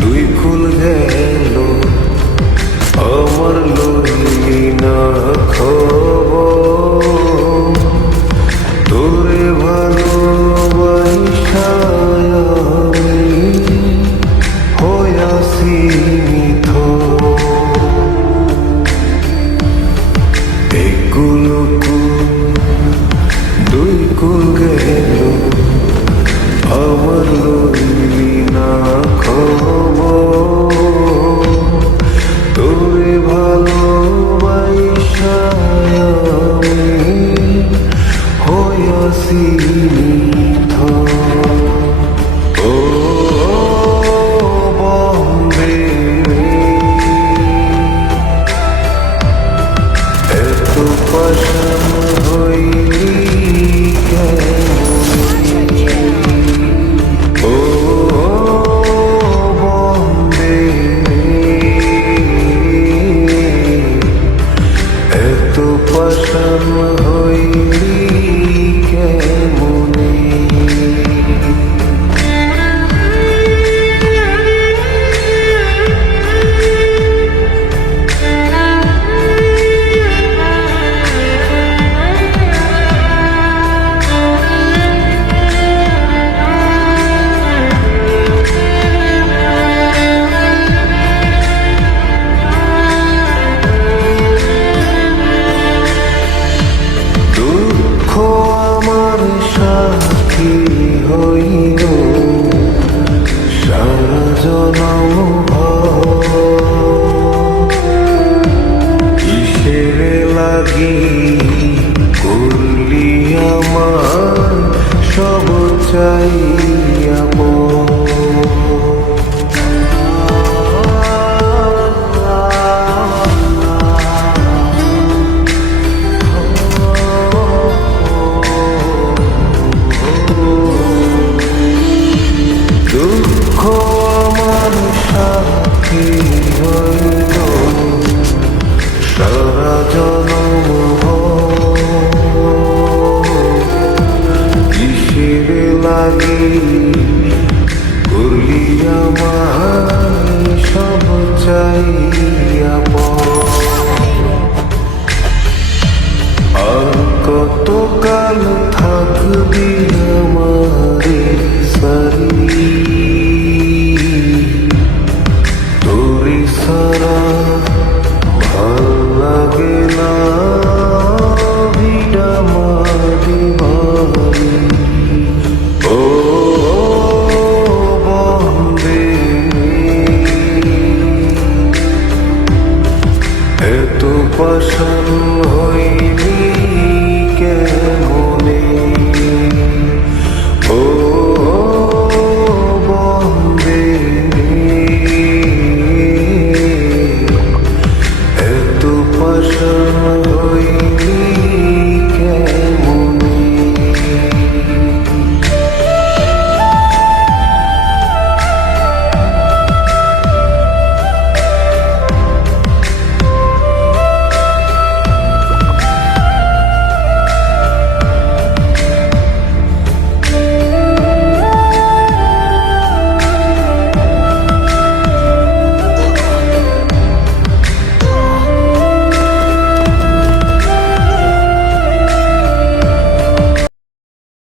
দুই কুল গেল আমার লইলি না খবর, তোরে ভালোবাসা আমি হইয়াছি নিথর। এই কুল দুই কুল গেল আমার লইলি না খবর, তোরে ভালোবাসা আমি হইয়াছি নিথর। ও বন্দে এত পাশান হইলি পাশান হইলি কেমনে। আমার সাথী হইল সারা জনম কিসের লাগি করলি আমার সব চাইয়া দুঃখ আমার সাথী হইল সারা জনম কিসের লাগি করলি আমার সব চাই